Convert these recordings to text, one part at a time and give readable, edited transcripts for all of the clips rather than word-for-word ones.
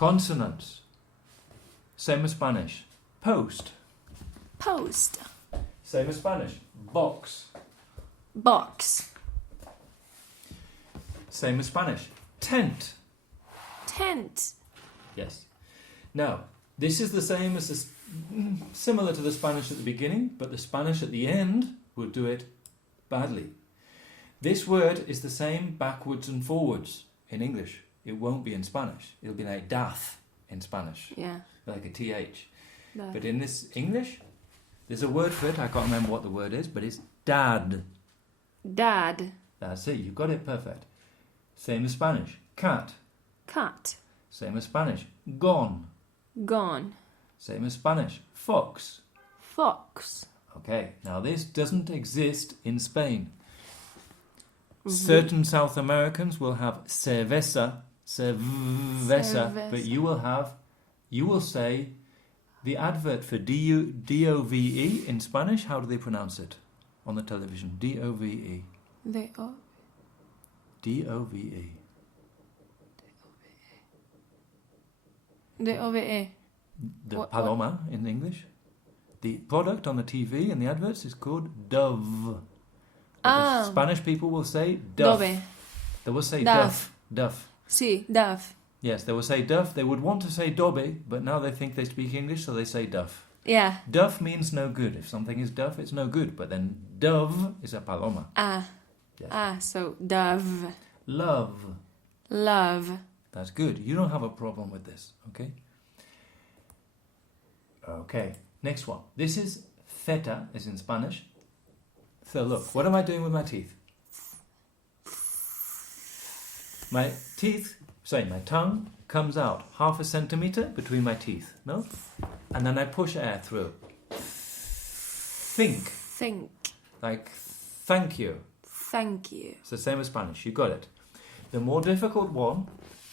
Consonants. Same as Spanish. Post. Post. Same as Spanish. Box. Box. Same as Spanish. Tent. Tent. Yes. Now, this is the same as similar to the Spanish at the beginning, but the Spanish at the end will do it badly. This word is the same backwards and forwards in English. It won't be in Spanish. It'll be like dath in Spanish. Yeah. Like a TH. No. But in this English, there's a word for it. I can't remember what the word is, but it's dad. Dad. That's it. You got it perfect. Same as Spanish. Cat. Cat. Same as Spanish. Gone. Gone. Same as Spanish. Fox. Fox. Okay. Now this doesn't exist in Spain. Certain South Americans will have cerveza, but you will say the advert for D-O-V-E in Spanish. How do they pronounce it on the television? D-O-V-E. D-O-V-E. D-O-V-E. The paloma in English. The product on the TV and the adverts is called dove. But the Spanish people will say duff. Dove. They will say duff. Duff. Sí, duff. Yes, they will say duff. They would want to say dobby, but now they think they speak English, so they say duff. Yeah. Duff means no good. If something is duff, it's no good. But then dove is a paloma. Yes. So dove. Love. Love. That's good. You don't have a problem with this, okay? Okay, next one. This is theta, as in Spanish. So look, what am I doing with my teeth? My tongue comes out 0.5 centimetre between my teeth, no? And then I push air through. Think. Like, thank you. Thank you. It's the same as Spanish, you got it. The more difficult one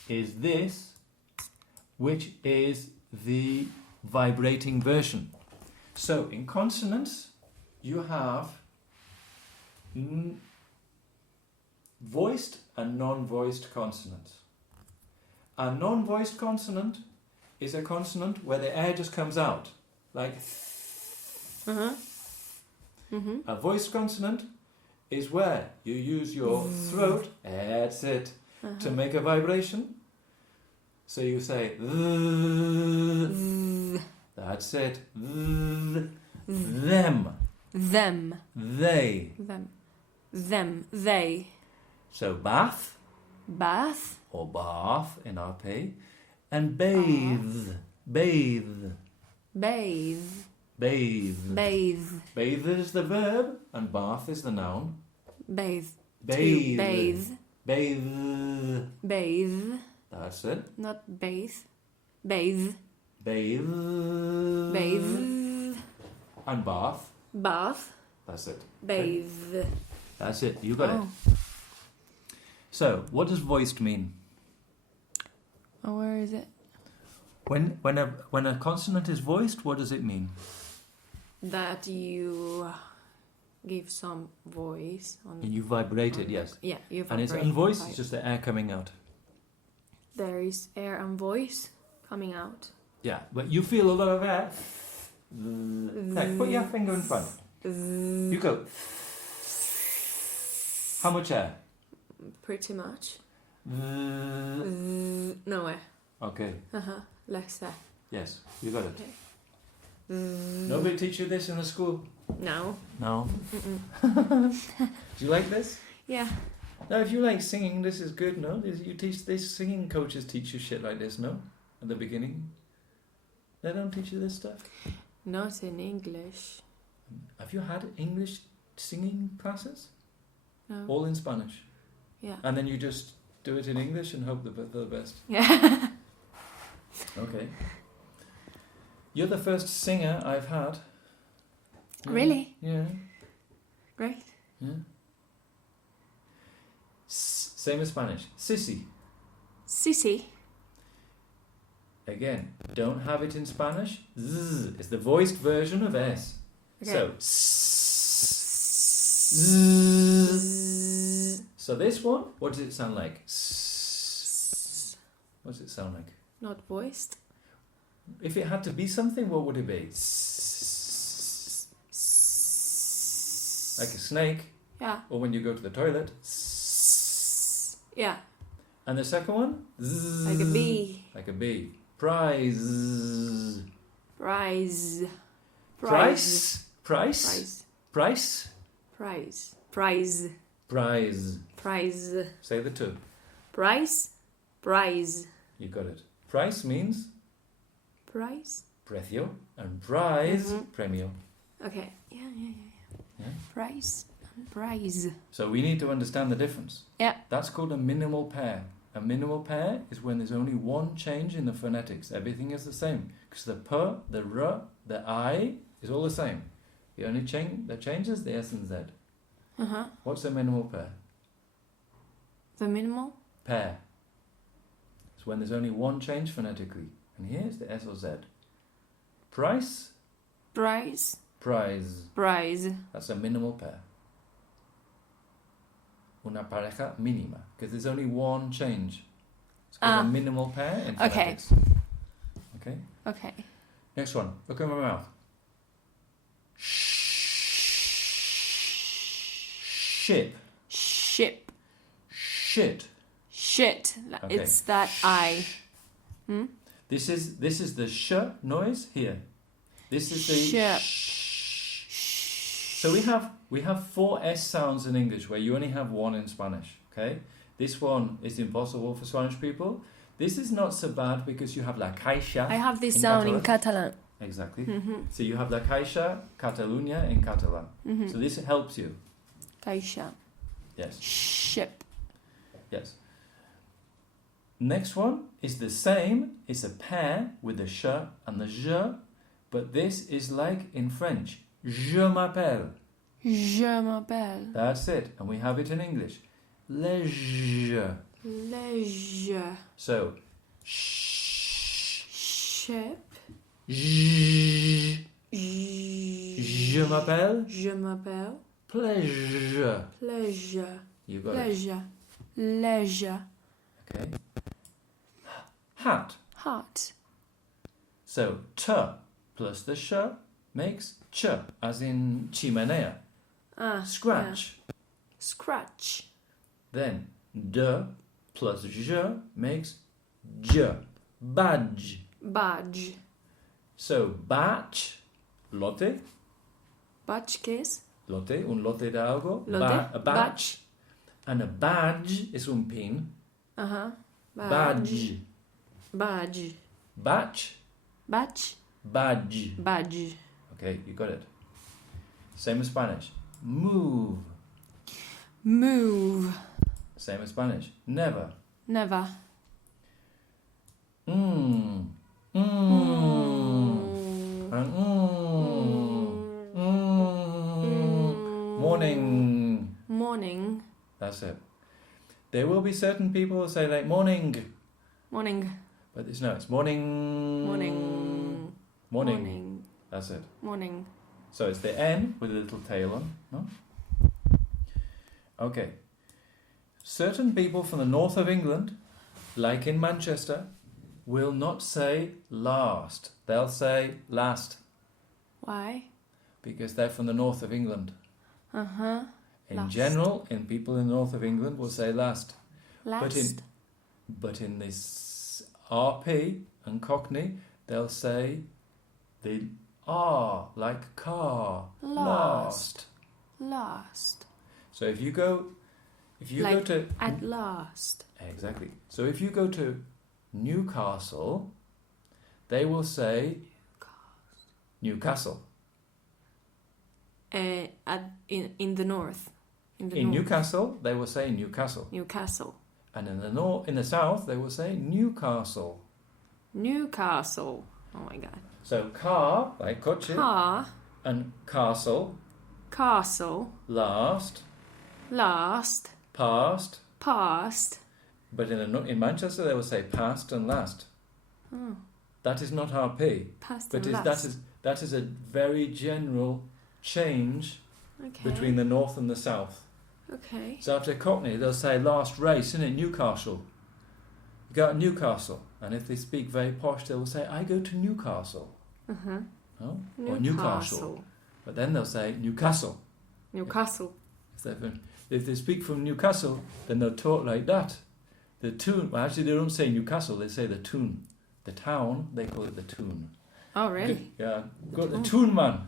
is this, which is the vibrating version. So, in consonants, you have voiced and non-voiced consonants. A non-voiced consonant is a consonant where the air just comes out, like A voiced consonant is where you use your throat, that's it, to make a vibration. So you say that's it. Them. They. They. So bath. Bath. Or bath in RP. And bathe. Bathe. Bathe. Bathe. Bathe. Bathe is the verb and bath is the noun. Bathe. Bathe. Bathe. Bathe. Bathe. That's it. Not bathe. Bathe. Bathe. Bathe. And bath. Bath. That's it. Bathe. That's it. You got it. So, what does voiced mean? Oh, where is it? When a consonant is voiced, what does it mean? That you give some voice. And you vibrate it, yes. Yeah, you vibrate. And it's unvoiced, it's just the air coming out. There is air and voice coming out. Yeah, but you feel a lot of air. Like, put your finger in front. You go. How much air? Pretty much. No air. Okay. Less air. Yes, you got it. Okay. Nobody teach you this in the school? No. No. Do you like this? Yeah. No, if you like singing, this is good, no? You teach this, singing coaches teach you shit like this, no? At the beginning? They don't teach you this stuff? Not in English. Have you had English singing classes? No. All in Spanish? Yeah. And then you just do it in English and hope for the best? Yeah. Okay. You're the first singer I've had. Yeah. Really? Yeah. Great. Yeah. Same as Spanish. Sissy. Sissy. Again, don't have it in Spanish. Z is the voiced version of S. Okay. So, so this one, what does it sound like? What does it sound like? Not voiced. If it had to be something, what would it be? Like a snake, Yeah. or when you go to the toilet. Yeah. And the second one? Like a bee. Like a bee. Prize. Prize. Price. Price. Prize. Price. Prize. Prize. Prize. Prize. Say the two. Price. Prize. You got it. Price means Price. precio, and prize, premio. Okay. Yeah. Yeah? Price and prize. So we need to understand the difference. Yeah. That's called a minimal pair. A minimal pair is when there's only one change in the phonetics. Everything is the same. Because the p, the r, the I is all the same. The only change that changes the S and Z. What's a minimal pair? The minimal? Pair. It's when there's only one change phonetically. And here's the S or Z. Price. Price. Prize. Prize. That's a minimal pair. Una pareja mínima. Because there's only one change. It's called a minimal pair in phonetics. Okay? Okay. Next one. Look at my mouth. Ship. Ship. Shit. Shit. Okay. It's that I. This is the sh noise here. This is the Ship. So we have 4 S sounds in English where you only have one in Spanish. Okay, this one is impossible for Spanish people. This is not so bad because you have la caixa. I have this in sound in Catalan. Catalan. Exactly. So you have la caixa, Catalunya in Catalan. So this helps you. Caixa. Yes. Ship. Yes. Next one is the same. It's a pair with the sh and the je, but this is like in French. Je m'appelle. Je m'appelle. That's it. And we have it in English. Le je. Le je. So, Ship. je. Je m'appelle. Je m'appelle. Pleasure. Pleasure. You got Pleasure. Leisure. it. Okay. Hat. Hot. So, t plus the sh makes ch, as in chimenea. Scratch. Yeah. Scratch. Then, d plus j makes j. Badge. Badge. So, batch, lote. Batch case. Lote, un lote de algo. Lote. A batch. And a badge is un pin. Badge. Badge. Batch. Batch. Badge. Badge. Okay, you got it. Same as Spanish. Move. Move. Same as Spanish. Never. Never. And morning. Morning. That's it. There will be certain people who say like morning, Morning. but it's morning. Morning. Morning. That's it. Morning. So it's the N with a little tail on. No? Okay. Certain people from the north of England, like in Manchester, will not say last. They'll say last Why? because they're from the north of England. In Last. general, in people in the north of England will say last. Last. But in this RP and Cockney, they'll say the R, like car. Last. Last. So if you go Like to at last. exactly. So if you go to Newcastle, they will say Newcastle. In the north. In In Newcastle, they will say Newcastle. Newcastle. And in the south, they will say Newcastle. Newcastle. Oh my god. So car, like coche, Car. and castle, Castle. last, Last. past. Past. But in Manchester, they will say past and last. That is not RP. Past But and last. that is a very general change Okay. between the north and the south. Okay. So after Cockney, they'll say last race, isn't it? Newcastle. You go to Newcastle, and if they speak very posh, they will say, I go to Newcastle. Uh-huh. No? Or Newcastle. But then they'll say Newcastle. Newcastle. If they speak from Newcastle, then they'll talk like that. The tune, well, actually, they don't say Newcastle, they say the tune. The town, they call it the tune. Oh, really? Yeah, got the tune man.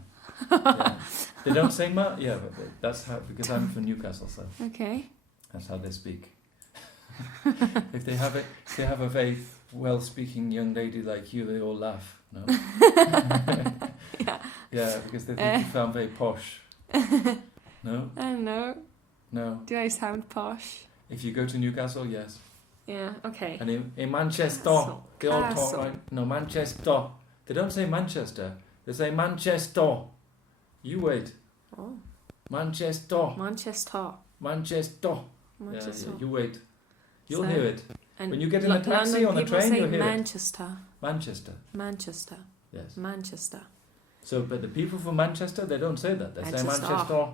Yeah. They don't say man. Yeah, but that's how, because I'm from Newcastle, so Okay. that's how they speak. If they have a very well-speaking young lady like you, they all laugh. No. Yeah. Yeah, because they think you sound very posh. No. I don't know. No. Do I sound posh? If you go to Newcastle, yes. Yeah. Okay. And in Manchester, Castle. they all talk Castle. like Manchester. They don't say Manchester. They say Manchester. You wait. Oh. Manchester. Manchester. Manchester. Manchester. Yeah, you wait. You'll So- hear it. And When you get in a taxi London on a people train, say you'll hear it. Manchester. Manchester. Manchester. Yes. Manchester. So, but the people from Manchester, they don't say that. They say Manchester.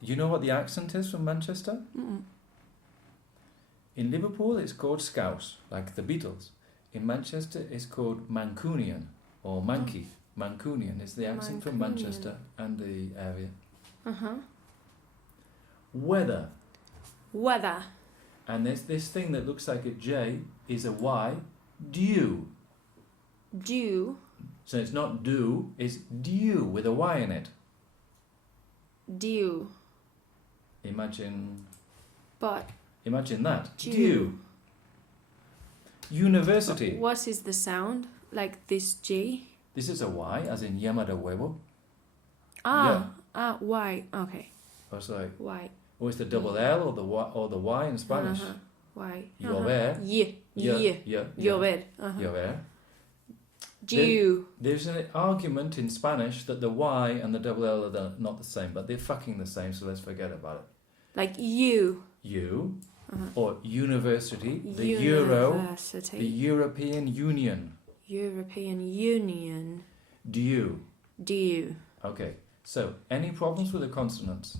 You know what the accent is from Manchester? Mm-mm. In Liverpool, it's called Scouse, like the Beatles. In Manchester, it's called Mancunian or Mankey. Mancunian is the accent from Mancunian. Manchester and the area. Uh-huh. Weather. Weather. And there's this thing that looks like a J is a Y. Dew. Dew. So it's not do, it's dew with a Y in it. Dew. Imagine But that. Dew. University. What is the sound? Like this G? This is a Y, as in Yamada Huevo. Y. Okay. Or it's like, Y. or it's the double L or the Y in Spanish. Uh-huh. Y. Llover. Yeah. Yeah. Llover. Uh-huh. Llover. Dew. There's an argument in Spanish that the Y and the double L are not the same, but they're fucking the same, so let's forget about it. Like you. You, Uh-huh. or university, the University. Euro, the European Union. European Union. Dew. Dew. Okay, so any problems with the consonants?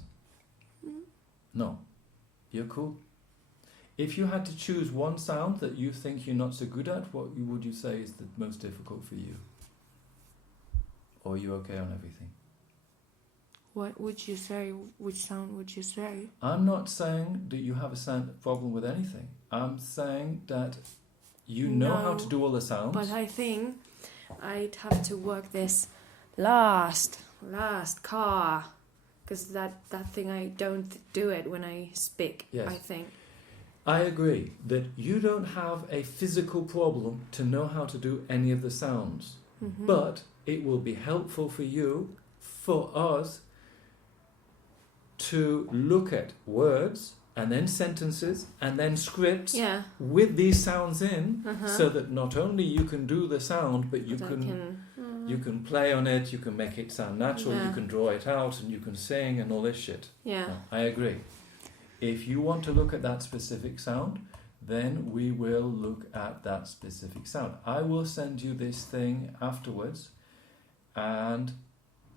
No. You're cool. If you had to choose one sound that you think you're not so good at, what would you say is the most difficult for you? Or are you okay on everything? What would you say? Which sound would you say? I'm not saying that you have a sound problem with anything. I'm saying that you know how to do all the sounds. But I think I'd have to work this last car. Because that thing, I don't do it when I speak, Yes. I think. I agree that you don't have a physical problem to know how to do any of the sounds. Mm-hmm. But it will be helpful for you, for us, to look at words and then sentences and then scripts Yeah. with these sounds in, Uh-huh. so that not only you can do the sound, but you But I you can play on it, you can make it sound natural, you Yeah. can draw it out, and you can sing and all this shit. Yeah. I agree. If you want to look at that specific sound, then we will look at that specific sound. I will send you this thing afterwards, and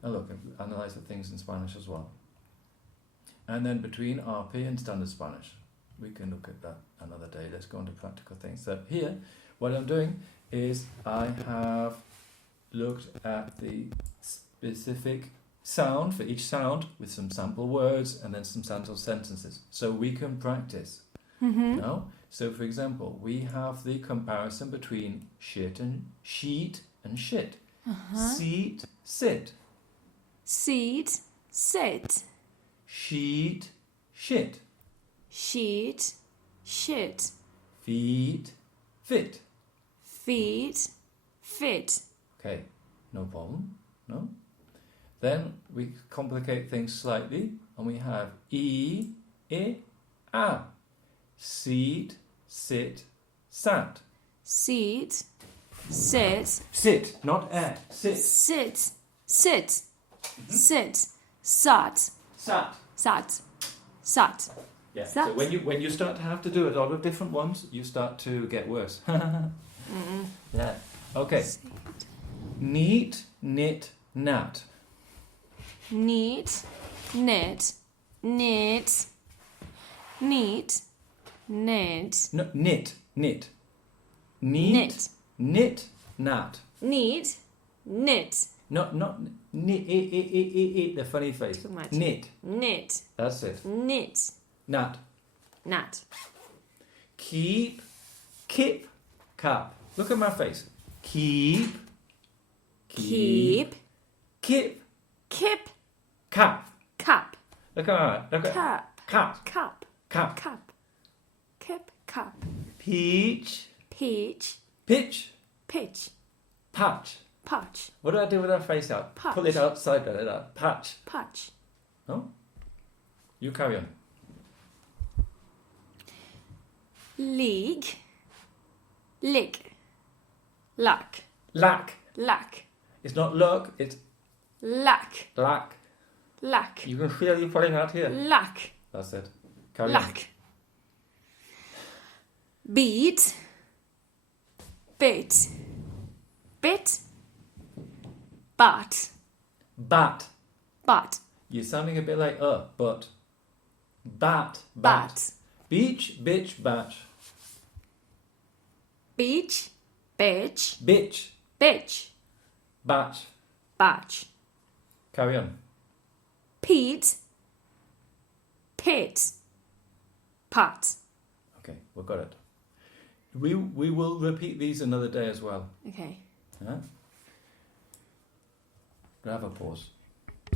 look, analyze the things in Spanish as well. And then between RP and standard Spanish, we can look at that another day. Let's go on to practical things. So here, what I'm doing is I have looked at the specific sound for each sound with some sample words and then some sample sentences, so we can practice. Mm-hmm. No? So for example, we have the comparison between shit and sheet and shit. Uh-huh. Seat, sit. Seat, sit. Sheet, shit. Sheet, shit. Feet, fit. Feet, fit. Okay, no problem. No? Then we complicate things slightly and we have a. Seat, sit, sat. Seat, sit. Sit, not a. Sit. Sit, sit. Sit, sat. Sat. Sat, sat. Yeah. Sat. So when you start to have to do a lot of different ones, you start to get worse. Yeah. Okay. Neat, knit, nat. Neat, knit, knit, neat, Knit. No, knit. Neat. Knit. Knit. Nat. Need. Knit. Not knit. The funny face. Too much. Knit. Knit. That's it. Knit. Nat. Nat. Keep. Kip. Cap. Look at my face. Keep. Keep. Kip. Kip. Cap. Cap. Look at my. Look at. Cap. Cap. Cap. Cap. Cap. Kip. Cap. Peach. Peach. Pitch. Pitch. Patch. Patch. What do I do with that face out? Patch. Pull it outside like that. Patch. Patch. No? You carry on. League. Lick. Lack. Lack. Lack. It's not luck, it's Lack. lack. Lack. You can feel you pulling out here. Lack. That's it. Carry on. Lack. Beat. Bit. Bit. Bat. Bat. Bat. You're sounding a bit like but. Bat. Bat. Beach, bitch, batch. Beach. Bitch. Bitch. Bitch. Batch. Batch. Carry on. Pete. Pit. Pat. Okay, we've got it. We will repeat these another day as well. Okay. Huh? Grab a pause.